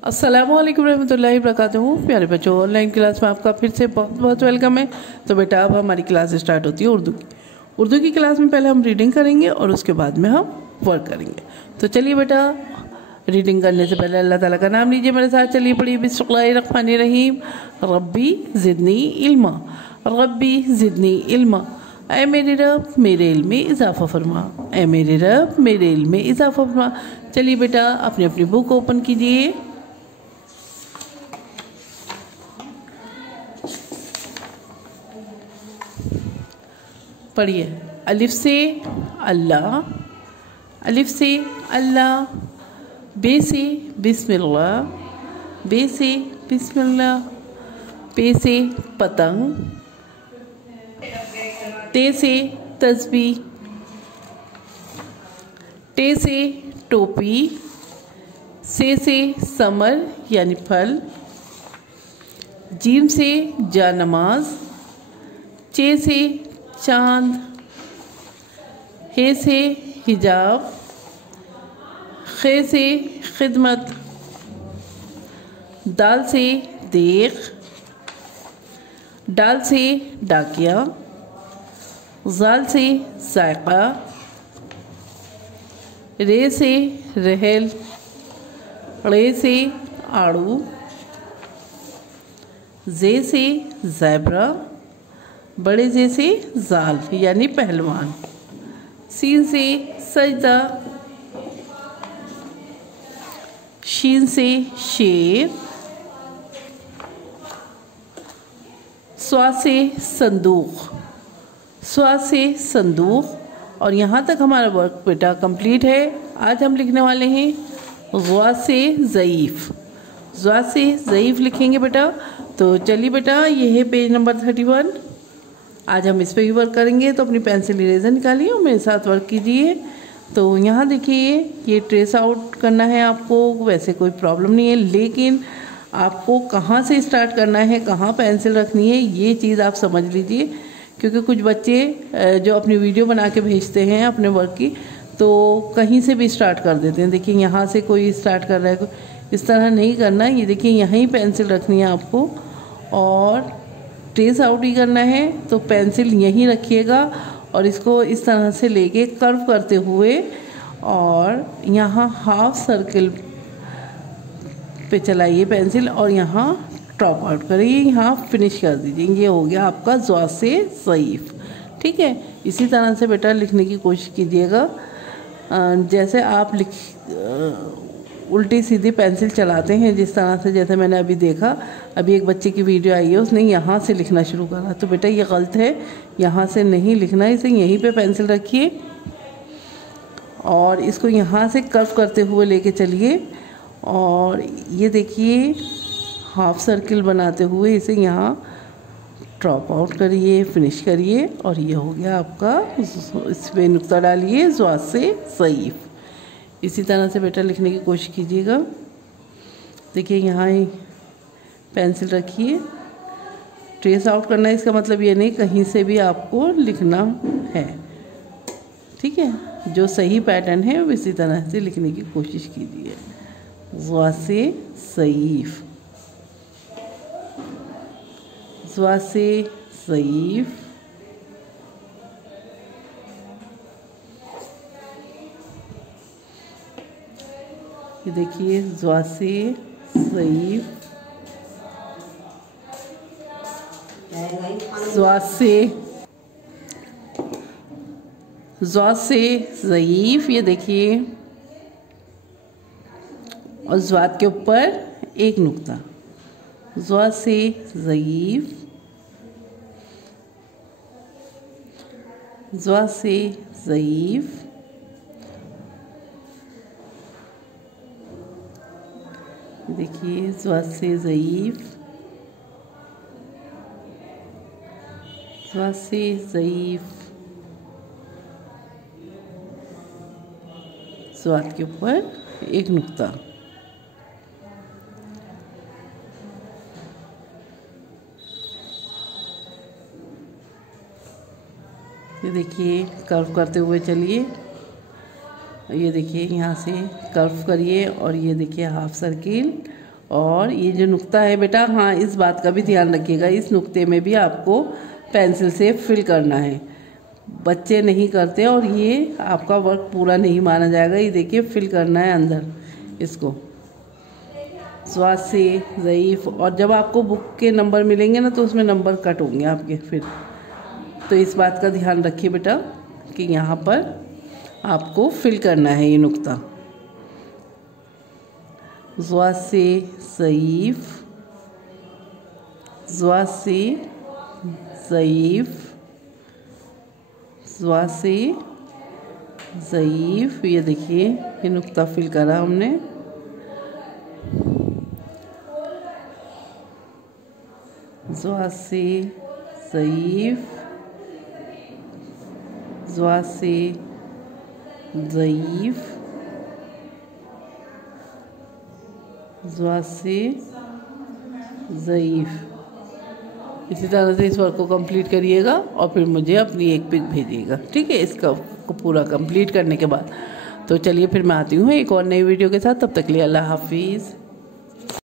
अस्सलामु अलैकुम रहमतुल्लाहि वबरकातुहू। प्यारे बच्चों, ऑनलाइन क्लास में आपका फिर से बहुत बहुत वेलकम है। तो बेटा अब हमारी क्लास स्टार्ट होती है उर्दू की। उर्दू की क्लास में पहले हम रीडिंग करेंगे और उसके बाद में हम वर्क करेंगे। तो चलिए बेटा, रीडिंग करने से पहले अल्लाह ताला का नाम लीजिए मेरे साथ। चलिए पढ़िए, बिस्मिल्लाहिर्रहमानिर्रहीम। रब्बी ज़िदनी इल्मा, रब्बी ज़िदनी इल्मा। ऐ मेरे रब मेरे इल्म में इजाफ़ा फरमा, ऐ मेरे रब मेरे इल्म में इजाफ़ा फरमा। चलिए बेटा, अपनी अपनी बुक ओपन कीजिए। पढ़िए। अलिफ से अल्लाह, अलिफ से अल्लाह। बे से बिस्मिल्लाह, बे से बिस्मिल्लाह। पे से पतंग, ते से तस्बीह, टे से टोपी, से समर यानी फल, जीम से जानमाज, चे से चांद, हे से हिजाब, खे से खिदमत, दाल से देख, डाल से डाकिया, जाल से जायका, रे से रहल, रे से आड़ू, जे से ज़ेब्रा, बड़े जे से जाल यानी पहलवान, सीन से सजदा, शीन से शेर, स्वा से संदूक, स्वा से संदूक। और यहाँ तक हमारा वर्क बेटा कंप्लीट है। आज हम लिखने वाले हैं ज़्वा से ज़ईफ़, ज़्वा से ज़ईफ़ लिखेंगे बेटा। तो चलिए बेटा, ये है पेज नंबर 31। आज हम इस पे ही वर्क करेंगे। तो अपनी पेंसिल इरेजर निकालिए और मेरे साथ वर्क कीजिए। तो यहाँ देखिए, ये ट्रेस आउट करना है आपको। वैसे कोई प्रॉब्लम नहीं है, लेकिन आपको कहाँ से स्टार्ट करना है, कहाँ पेंसिल रखनी है, ये चीज़ आप समझ लीजिए। क्योंकि कुछ बच्चे जो अपनी वीडियो बना के भेजते हैं अपने वर्क की, तो कहीं से भी स्टार्ट कर देते हैं। देखिए, यहाँ से कोई स्टार्ट कर रहा है, इस तरह नहीं करना। ये देखिए, यहीं पेंसिल रखनी है आपको और ट्रेस आउट ही करना है। तो पेंसिल यहीं रखिएगा और इसको इस तरह से लेके कर्व करते हुए और यहाँ हाफ सर्कल पे चलाइए पेंसिल और यहाँ टॉप आउट करिए, यहाँ फिनिश कर दीजिए। ये हो गया आपका ज़्वा से ज़ईफ़। ठीक है, इसी तरह से बेटा लिखने की कोशिश कीजिएगा। जैसे आप उल्टी सीधी पेंसिल चलाते हैं, जिस तरह से, जैसे मैंने अभी देखा, अभी एक बच्चे की वीडियो आई है, उसने यहाँ से लिखना शुरू करा। तो बेटा ये गलत है, यहाँ से नहीं लिखना, इसे यहीं पे पेंसिल रखिए और इसको यहाँ से कर्व करते हुए लेके चलिए। और ये देखिए, हाफ सर्किल बनाते हुए इसे यहाँ ड्रॉप आउट करिए, फिनिश करिए और ये हो गया आपका। इसमें नुक्ता डालिए, ज़्वा से ज़ईफ़। इसी तरह से बेटा लिखने की कोशिश कीजिएगा। देखिए, यहाँ पेंसिल रखिए, ट्रेस आउट करना है। इसका मतलब ये नहीं कहीं से भी आपको लिखना है। ठीक है, जो सही पैटर्न है इसी तरह से लिखने की कोशिश कीजिए। ज़्वा से ज़ईफ़, ज़्वा से ज़ईफ़। ये देखिए, ज़्वा से ज़ईफ़, ज़्वा से ज़ईफ़। ये देखिए, और ज़्वाद के ऊपर एक नुक्ता, ज़्वा से ज़ईफ़, ज़्वा से ज़ईफ़। देखिए, ज़्वा से ज़ईफ़, ज़्वा से ज़ईफ़, ज़्वाद के ऊपर एक नुक्ता। ये देखिए, कर्व करते हुए चलिए। ये देखिए यहाँ से कर्व करिए और ये देखिए हाफ सर्किल और ये जो नुक्ता है बेटा, हाँ इस बात का भी ध्यान रखिएगा, इस नुक्ते में भी आपको पेंसिल से फिल करना है। बच्चे नहीं करते और ये आपका वर्क पूरा नहीं माना जाएगा। ये देखिए फिल करना है अंदर इसको स्वास से ज़ईफ़। और जब आपको बुक के नंबर मिलेंगे ना तो उसमें नंबर कट होंगे आपके फिर। तो इस बात का ध्यान रखिए बेटा कि यहाँ पर आपको फिल करना है ये नुक्ता। ज़्वा से ज़ईफ़, ज़्वा से ज़ईफ़, ज़्वा से ज़ईफ़। ये देखिए ये नुक्ता फिल करा हमने। ज़्वा से ज़ईफ़, ज़्वा से ज़ईफ़, ज़्वा से ज़ईफ़। इसी तरह से इस वर्क को कंप्लीट करिएगा और फिर मुझे अपनी एक पिक भेजिएगा, ठीक है, इसका को पूरा कंप्लीट करने के बाद। तो चलिए फिर मैं आती हूँ एक और नई वीडियो के साथ। तब तक के लिए अल्लाह हाफिज़।